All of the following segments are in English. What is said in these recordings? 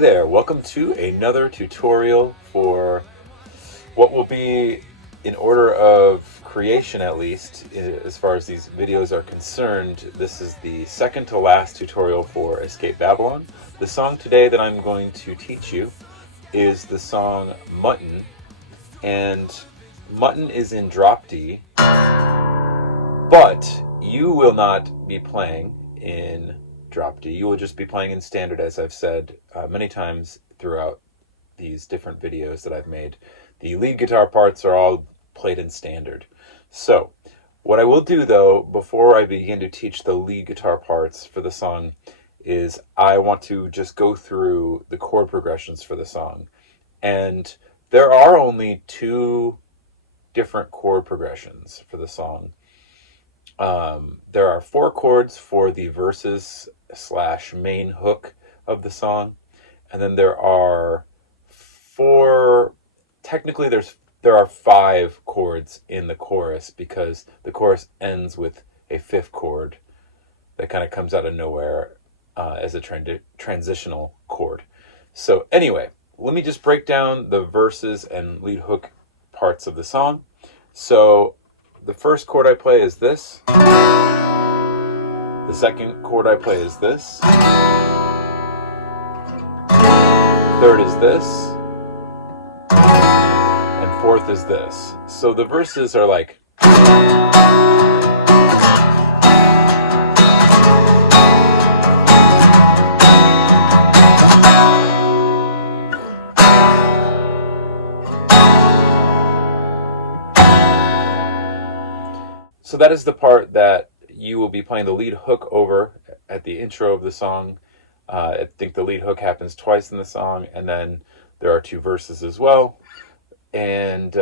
there, welcome to another tutorial for what will be, in order of creation at least, as far as these videos are concerned, this is the second to last tutorial for Escape Babylon. The song today that I'm going to teach you is the song Mutton, and Mutton is in drop D, but you will not be playing in drop D. You will just be playing in standard, as I've said many times throughout these different videos that I've made. The lead guitar parts are all played in standard. So what I will do, though, before I begin to teach the lead guitar parts for the song, is I want to just go through the chord progressions for the song. And there are only two different chord progressions for the song. There are 4 chords for the verses / main hook of the song, and then there are technically there are 5 chords in the chorus, because the chorus ends with a 5th chord that kind of comes out of nowhere as a transitional chord. So anyway, let me just break down the verses and lead hook parts of the song. So the first chord I play is this. The second chord I play is this. Third is this. And fourth is this. So the verses are like... So that is the part that you will be playing the lead hook over at the intro of the song. I think the lead hook happens twice in the song, and then there are 2 verses as well. And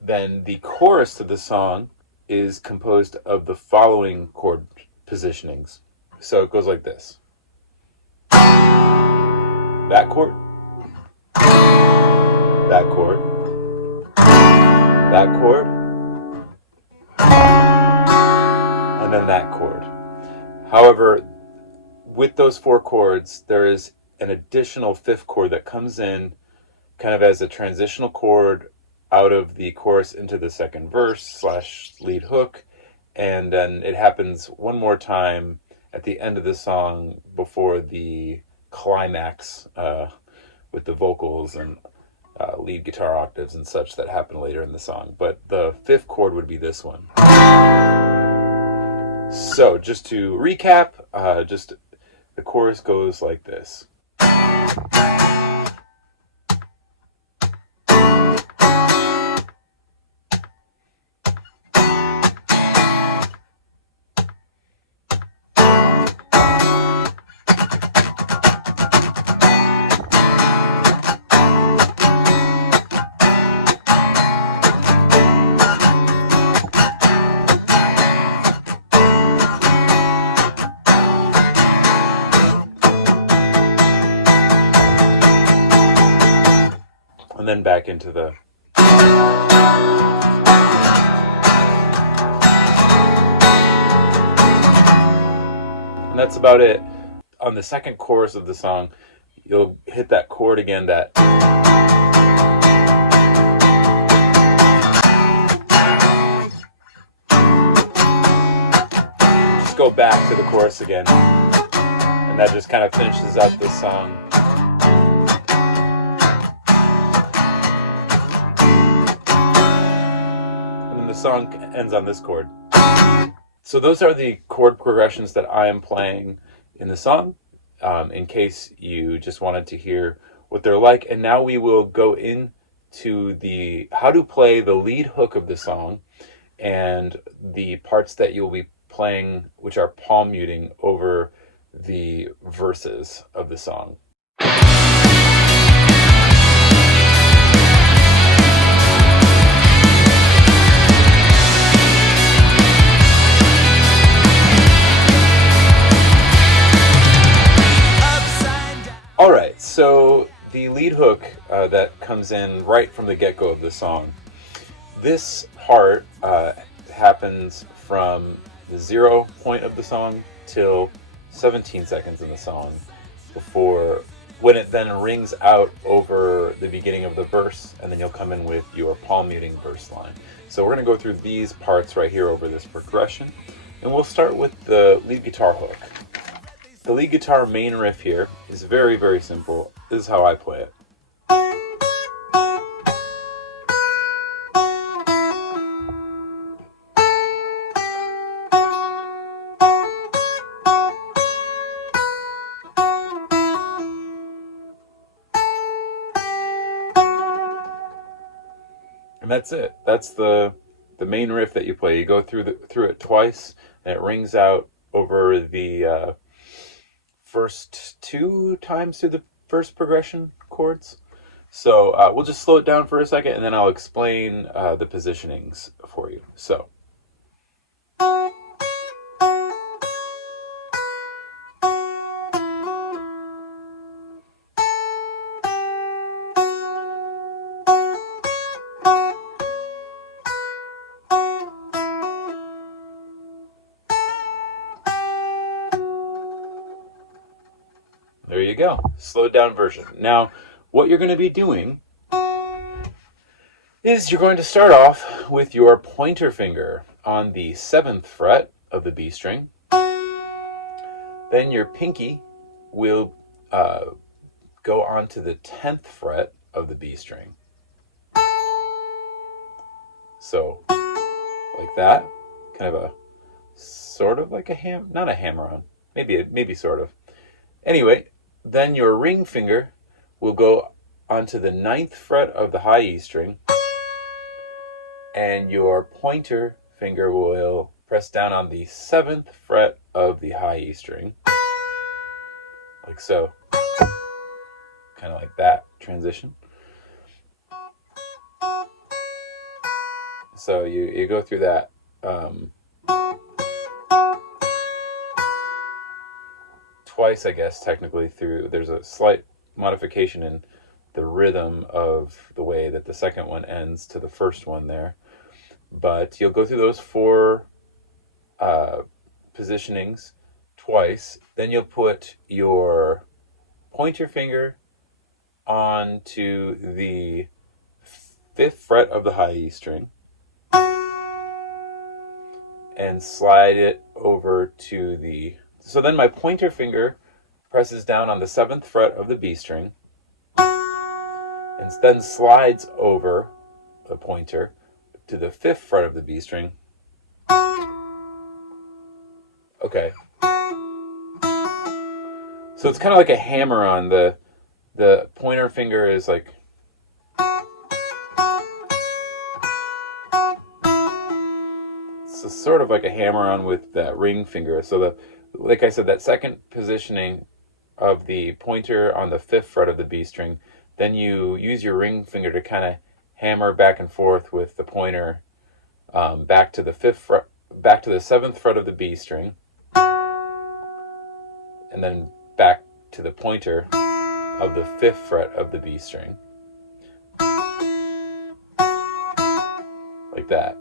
then the chorus to the song is composed of the following chord positionings. So it goes like this. That chord, that chord, that chord, and then that chord. However, with those 4 chords, there is an additional 5th chord that comes in kind of as a transitional chord out of the chorus into the second verse / lead hook, and then it happens one more time at the end of the song before the climax with the vocals and lead guitar octaves and such that happen later in the song. But the 5th chord would be this one. So just to recap, the chorus goes like this. And then back into the... And that's about it. On the second chorus of the song, you'll hit that chord again, that... Just go back to the chorus again. And that just kind of finishes out the song. The song ends on this chord. So those are the chord progressions that I am playing in the song, in case you just wanted to hear what they're like. And now we will go into the how to play the lead hook of the song and the parts that you'll be playing, which are palm muting over the verses of the song. Alright, so the lead hook that comes in right from the get-go of the song, this part happens from the 0 point of the song till 17 seconds in the song. before, when it then rings out over the beginning of the verse, and then you'll come in with your palm muting verse line. So we're going to go through these parts right here over this progression, and we'll start with the lead guitar hook. The lead guitar main riff here is very, very simple. This is how I play it. And that's it. That's the main riff that you play. You go through it twice, and it rings out over the first 2 times through the first progression chords. So we'll just slow it down for a second, and then I'll explain the positionings for you. So. There you go, slowed down version. Now, what you're going to be doing is you're going to start off with your pointer finger on the 7th fret of the B string. Then your pinky will go onto the 10th fret of the B string. So, like that, kind of a, sort of like a not a hammer-on, maybe sort of. Anyway, then your ring finger will go onto the 9th fret of the high E string, and your pointer finger will press down on the 7th fret of the high E string, like so, kind of like that transition. So you go through that. Twice, I guess, technically, through. There's a slight modification in the rhythm of the way that the second one ends to the first one there. But you'll go through those 4 positionings twice. Then you'll put your pointer finger onto the 5th fret of the high E string and slide it over to the... So then my pointer finger presses down on the 7th fret of the B string and then slides over the pointer to the 5th fret of the B string. Okay. So it's kind of like a hammer on. The pointer finger is like... It's sort of like a hammer-on with that ring finger. So like I said, that second positioning of the pointer on the 5th fret of the B string, then you use your ring finger to kind of hammer back and forth with the pointer back to the 5th fret, back to the 7th fret of the B string, and then back to the pointer of the 5th fret of the B string, like that.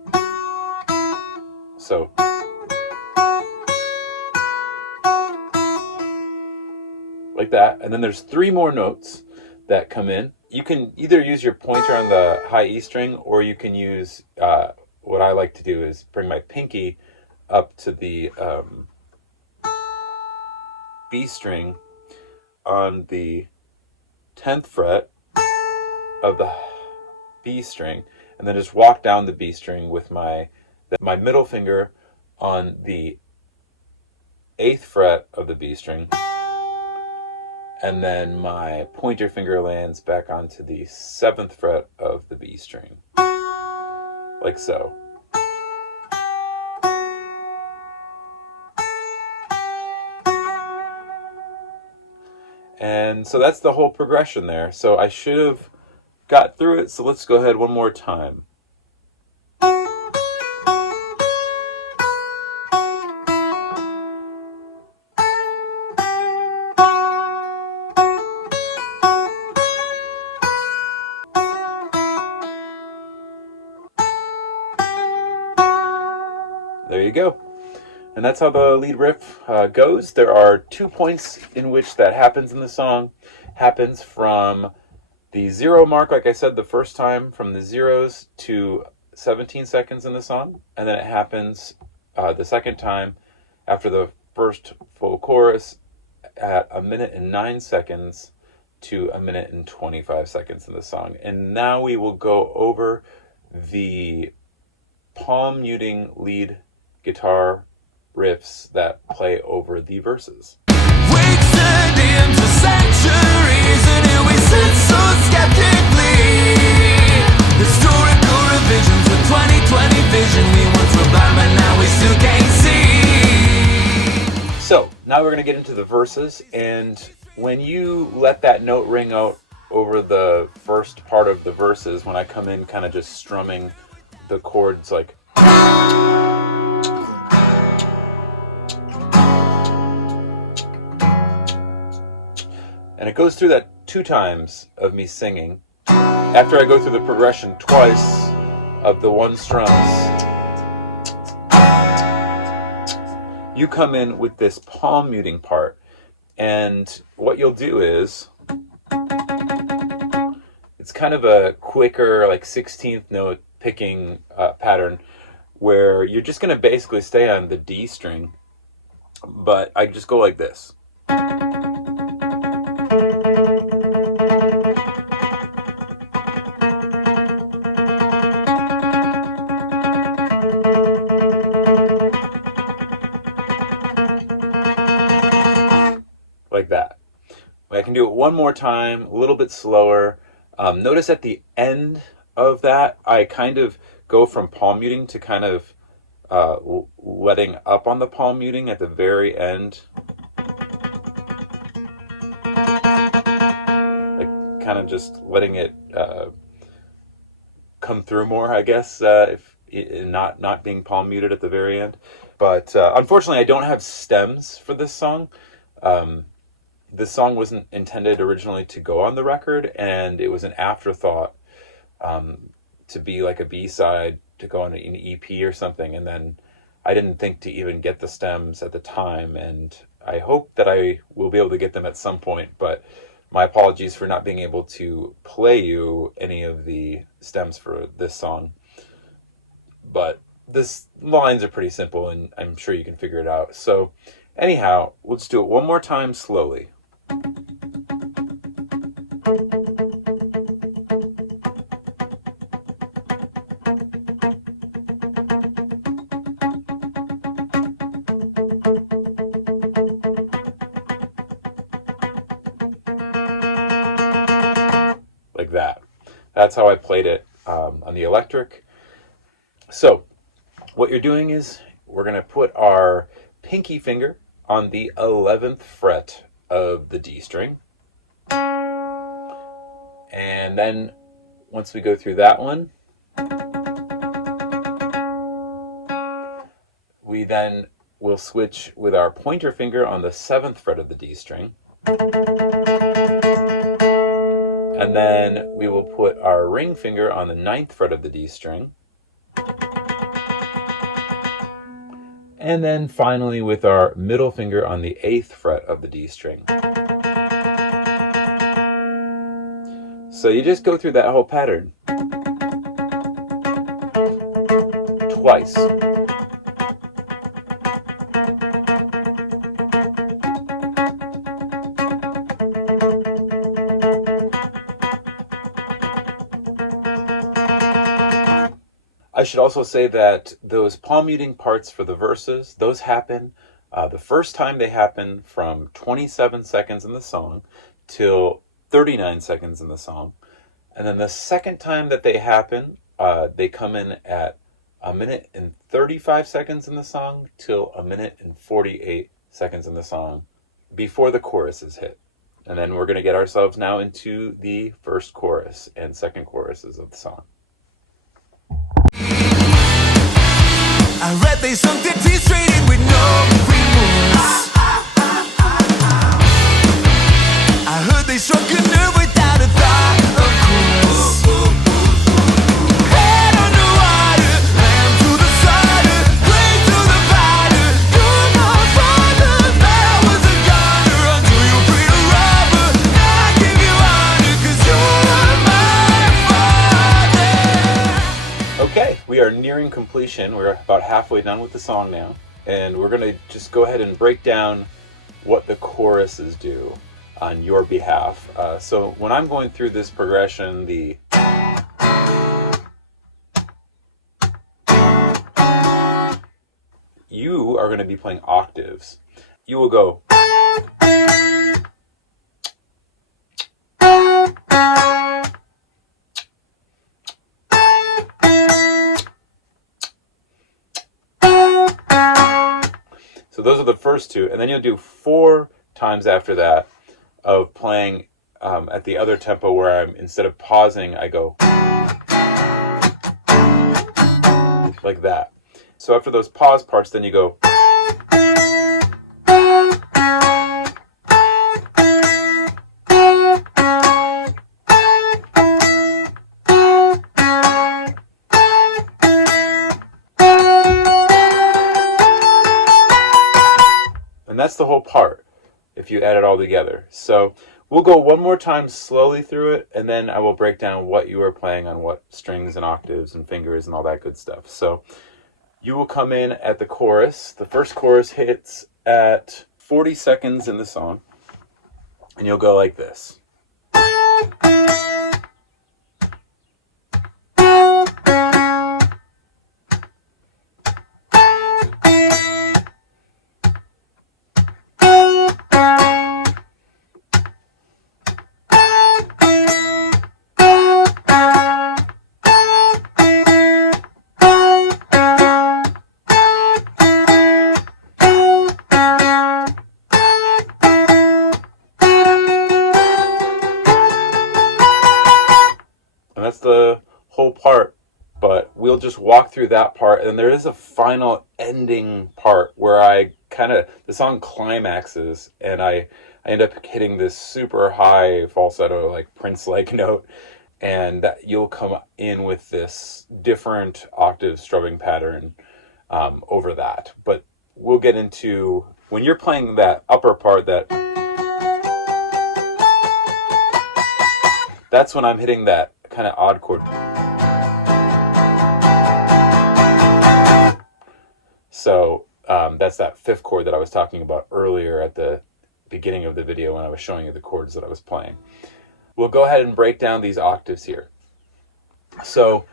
So like that, and then there's 3 more notes that come in. You can either use your pointer on the high E string, or you can use what I like to do is bring my pinky up to the B string on the 10th fret of the B string, and then just walk down the B string with my middle finger on the 8th fret of the B string, and then my pointer finger lands back onto the 7th fret of the B string, like so. And so that's the whole progression there. So I should have got through it, so let's go ahead one more time. There you go. And that's how the lead riff goes. There are 2 points in which that happens in the song. Happens from the 0 mark, like I said the first time, from the zeros to 17 seconds in the song. And then it happens the second time after the first full chorus at 1:09 to 1:25 in the song. And now we will go over the palm muting lead guitar riffs that play over the verses. Weeks turned into centuries, and here we sit so skeptically. Historical revisions with 2020 vision. We once were blind, but now we still can't see. So now we're going to get into the verses, and when you let that note ring out over the first part of the verses, when I come in kind of just strumming the chords like, and it goes through that 2 times of me singing. After I go through the progression twice of the 1 strums, you come in with this palm muting part. And what you'll do is, it's kind of a quicker, like 16th note picking pattern, where you're just going to basically stay on the D string, but I just go like this. Like that. I can do it one more time, a little bit slower. Notice at the end of that, I kind of go from palm muting to kind of letting up on the palm muting at the very end. Like kind of just letting it come through more, I guess, if not being palm muted at the very end. But unfortunately, I don't have stems for this song. This song wasn't intended originally to go on the record, and it was an afterthought to be like a B-side to go on an EP or something, and then I didn't think to even get the stems at the time, and I hope that I will be able to get them at some point, but my apologies for not being able to play you any of the stems for this song. But this lines are pretty simple, and I'm sure you can figure it out. So anyhow, let's do it one more time slowly. Like that. That's how I played it on the electric. So what you're doing is we're going to put our pinky finger on the 11th fret of the D string. And then once we go through that one, we then will switch with our pointer finger on the 7th fret of the D string. And then we will put our ring finger on the 9th fret of the D string. And then finally with our middle finger on the 8th fret of the D string. So you just go through that whole pattern twice. I should also say that those palm muting parts for the verses, those happen, the first time they happen from 27 seconds in the song till 39 seconds in the song. And then the second time that they happen, they come in at 1:35 in the song till 1:48 in the song before the choruses hit. And then we're going to get ourselves now into the first chorus and second choruses of the song. I read they sunk their teeth straight in with no remorse. I heard they struck a nerve without a thought, of course. Head underwater, lamb to the slaughter, play to the fighter. You nearing completion. We're about halfway done with the song now, and we're going to just go ahead and break down what the choruses do on your behalf. So when I'm going through this progression, you are going to be playing octaves. You will go. So those are the first two, and then you'll do 4 times after that of playing at the other tempo where I'm, instead of pausing, I go like that. So after those pause parts, then you go. And that's the whole part, if you add it all together. So we'll go one more time slowly through it, and then I will break down what you are playing on what strings and octaves and fingers and all that good stuff. So you will come in at the chorus. The first chorus hits at 40 seconds in the song, and you'll go like this. And that's the whole part, but we'll just walk through that part, and there is a final ending part where the song climaxes, and I end up hitting this super high falsetto, like Prince-like note, and you'll come in with this different octave strumming pattern over that. But we'll get into, when you're playing that upper part, that's when I'm hitting that kind of odd chord. So that's that 5th chord that I was talking about earlier at the beginning of the video when I was showing you the chords that I was playing. We'll go ahead and break down these octaves here. So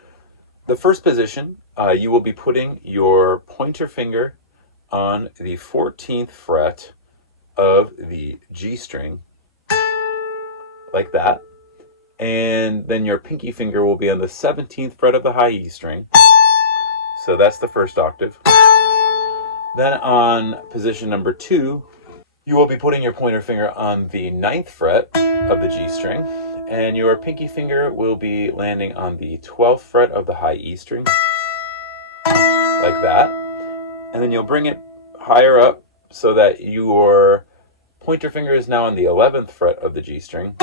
the first position, you will be putting your pointer finger on the 14th fret of the G string, like that. And then your pinky finger will be on the 17th fret of the high E string. So that's the first octave. Then on position number 2, you will be putting your pointer finger on the 9th fret of the G string, and your pinky finger will be landing on the 12th fret of the high E string, like that. And then you'll bring it higher up so that your pointer finger is now on the 11th fret of the G string,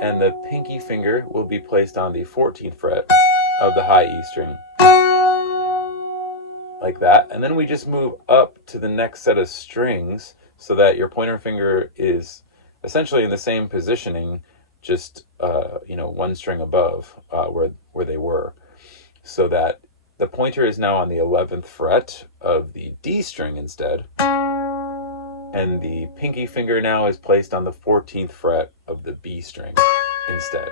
and the pinky finger will be placed on the 14th fret of the high E string, like that. And then we just move up to the next set of strings so that your pointer finger is essentially in the same positioning, just one string above where they were, so that the pointer is now on the 11th fret of the D string instead, and the pinky finger now is placed on the 14th fret of the B string instead,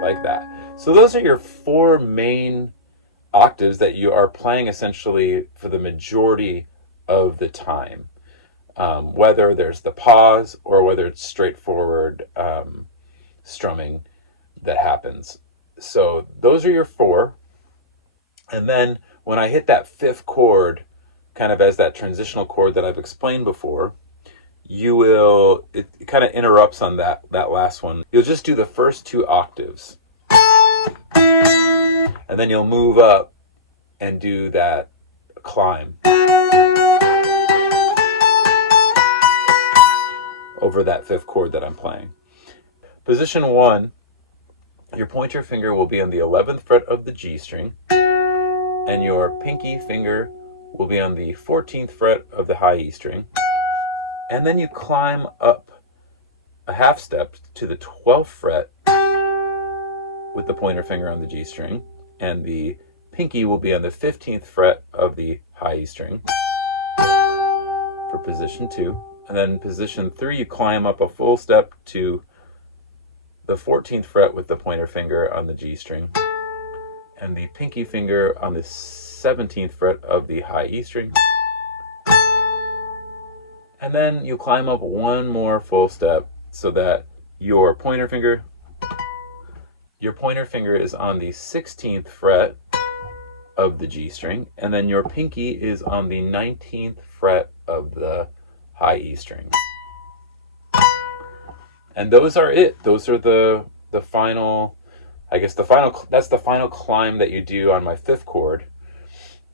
like that. So those are your 4 main octaves that you are playing essentially for the majority of the time, whether there's the pause or whether it's straightforward strumming that happens. So those are your 4. And then when I hit that 5th chord, kind of as that transitional chord that I've explained before, it kind of interrupts on that last one. You'll just do the first 2 octaves, and then you'll move up and do that climb over that 5th chord that I'm playing. Position 1, your pointer finger will be on the 11th fret of the G string, and your pinky finger will be on the 14th fret of the high E string. And then you climb up a half step to the 12th fret with the pointer finger on the G string. and the pinky will be on the 15th fret of the high E string for position 2. And then position 3, you climb up a full step to the 14th fret with the pointer finger on the G string, and the pinky finger on the 17th fret of the high E string. And then you climb up one more full step so that your pointer finger is on the 16th fret of the G string, and then your pinky is on the 19th fret of the high E string. And those are it. Those are the final, I guess that's the final climb that you do on my 5th chord.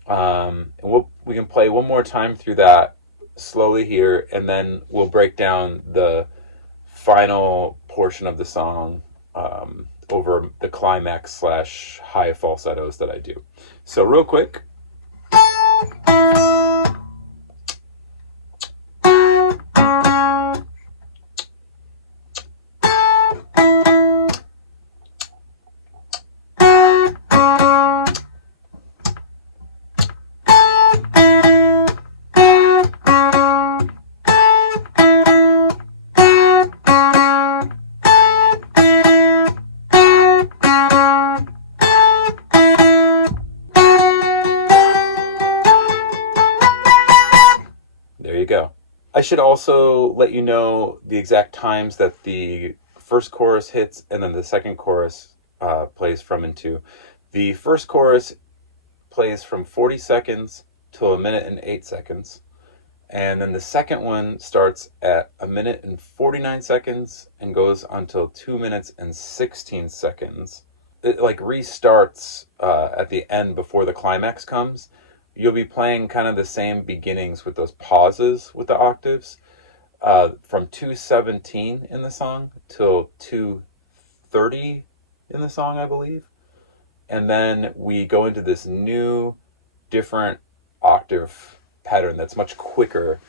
And we can play one more time through that slowly here, and then we'll break down the final portion of the song over the climax / high falsettos that I do. So real quick. Go. I should also let you know the exact times that the first chorus hits and then the second chorus plays from and to. The first chorus plays from 40 seconds till 1 minute and 8 seconds. And then the second one starts at 1 minute and 49 seconds and goes until 2 minutes and 16 seconds. It like restarts at the end before the climax comes. You'll be playing kind of the same beginnings with those pauses with the octaves from 2:17 in the song till 2:30 in the song, I believe. And then we go into this new, different octave pattern that's much quicker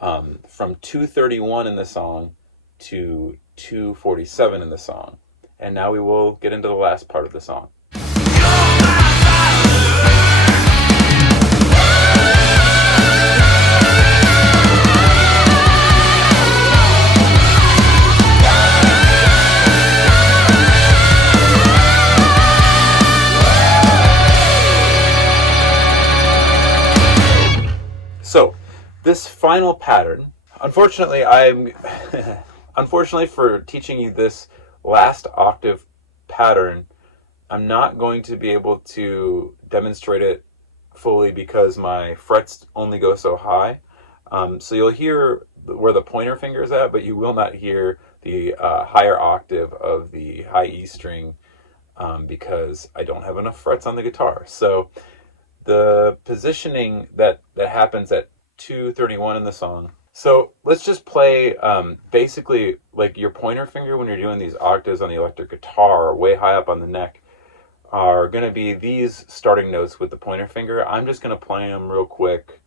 from 2:31 in the song to 2:47 in the song. And now we will get into the last part of the song. So, this final pattern, unfortunately for teaching you this last octave pattern, I'm not going to be able to demonstrate it fully because my frets only go so high. So you'll hear where the pointer finger is at, but you will not hear the higher octave of the high E string because I don't have enough frets on the guitar. So the positioning that happens at 2:31 in the song. So let's just play basically like your pointer finger when you're doing these octaves on the electric guitar way high up on the neck are going to be these starting notes with the pointer finger. I'm just going to play them real quick,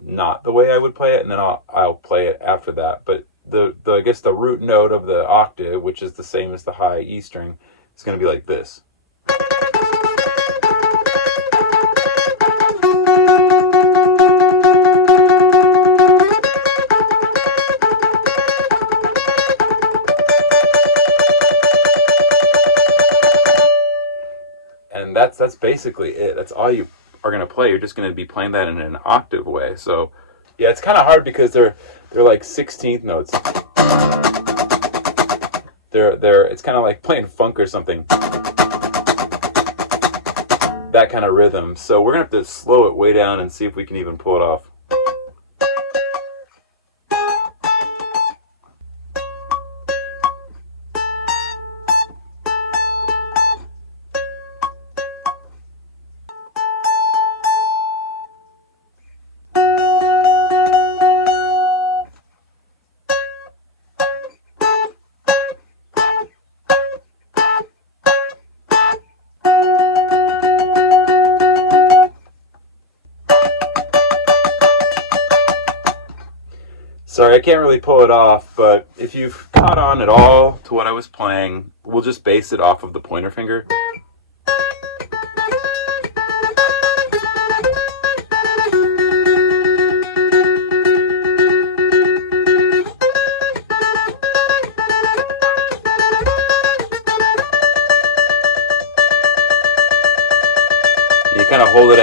not the way I would play it, and then I'll play it after that. But I guess the root note of the octave, which is the same as the high E string, is going to be like this. And that's basically it. That's all you are going to play. You're just going to be playing that in an octave way. So yeah, it's kind of hard because they're like 16th notes. It's kind of like playing funk or something. That kind of rhythm. So we're going to have to slow it way down and see if we can even pull it off. Sorry, I can't really pull it off, but if you've caught on at all to what I was playing, we'll just base it off of the pointer finger.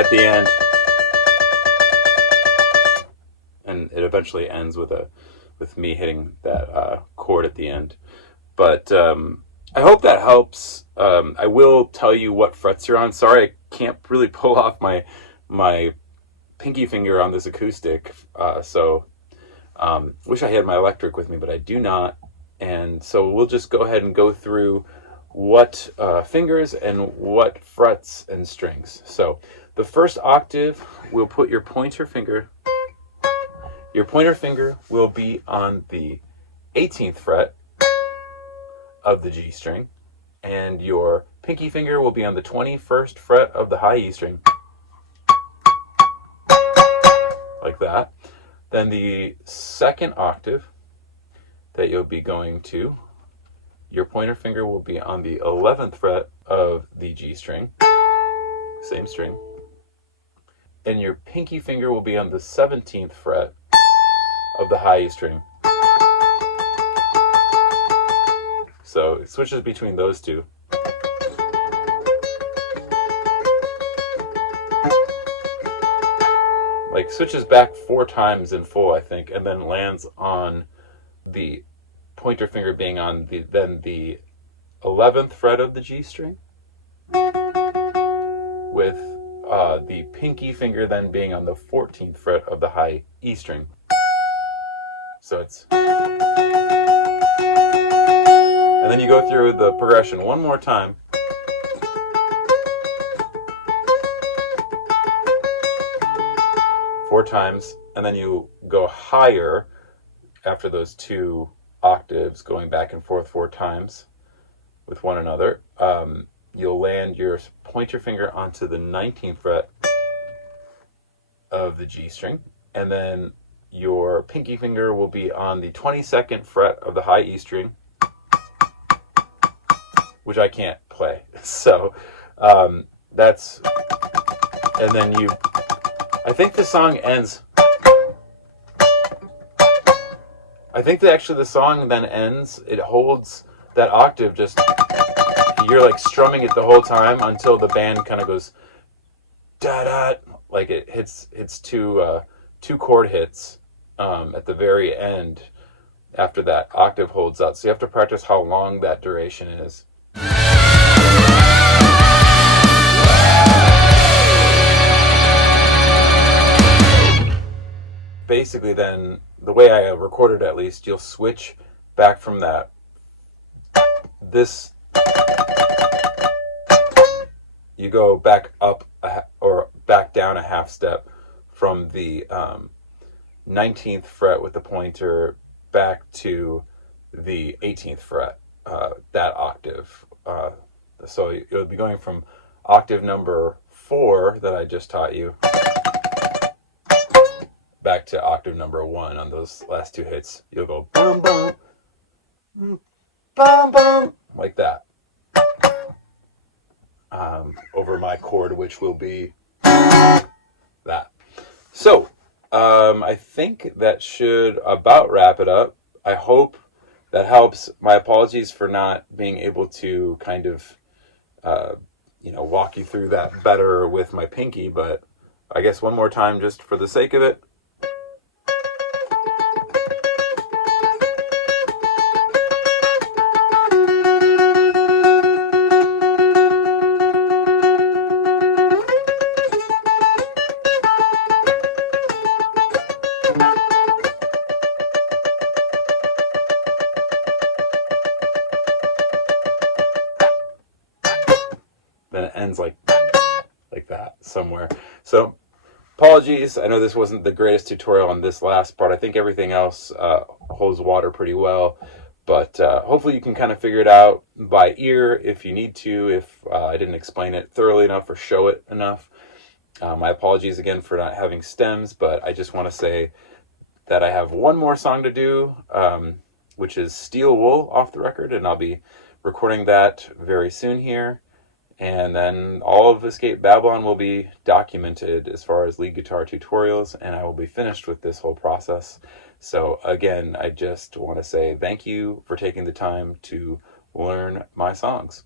at the end. And it eventually ends with me hitting that chord at the end. But I hope that helps. I will tell you what frets you're on. Sorry, I can't really pull off my pinky finger on this acoustic. Wish I had my electric with me, but I do not. And so we'll just go ahead and go through what fingers and what frets and strings. So the first octave, we'll put your pointer finger. Your pointer finger will be on the 18th fret of the G string, and your pinky finger will be on the 21st fret of the high E string, like that. Then the second octave that you'll be going to, your pointer finger will be on the 11th fret of the G string, same string, and your pinky finger will be on the 17th fret of the high E string. So it switches between those two. Like switches back 4 times in full, I think, and then lands on the pointer finger being on the 11th fret of the G string, with the pinky finger then being on the 14th fret of the high E string. So it's, and then you go through the progression one more time. Four times, and then you go higher after those 2 octaves, going back and forth 4 times with one another. You'll land your pointer finger onto the 19th fret of the G string, and then your pinky finger will be on the 22nd fret of the high E string, which I can't play. So that's, and then I think the song ends, I think that actually the song then ends, it holds that octave, just, you're like strumming it the whole time until the band kind of goes da-da, like it hits 2 chord hits at the very end after that octave holds out. So you have to practice how long that duration is. Basically then, the way I recorded it at least, you'll switch back from that, you go back up or back down a half step from the 19th fret with the pointer back to the 18th fret, that octave. So you'll be going from octave number 4 that I just taught you back to octave number 1 on those last 2 hits. You'll go bum bum, bum bum, like that. Over my chord, which will be that. So, I think that should about wrap it up. I hope that helps. My apologies for not being able to kind of, walk you through that better with my pinky, but I guess one more time just for the sake of it. Then it ends like that somewhere. So apologies, I know this wasn't the greatest tutorial on this last part. I think everything else holds water pretty well, but hopefully you can kind of figure it out by ear if you need to, if I didn't explain it thoroughly enough or show it enough. My apologies again for not having stems, but I just want to say that I have one more song to do, which is Steel Wool off the record, and I'll be recording that very soon here. And then all of Escape Babylon will be documented as far as lead guitar tutorials, and I will be finished with this whole process. So again, I just want to say thank you for taking the time to learn my songs.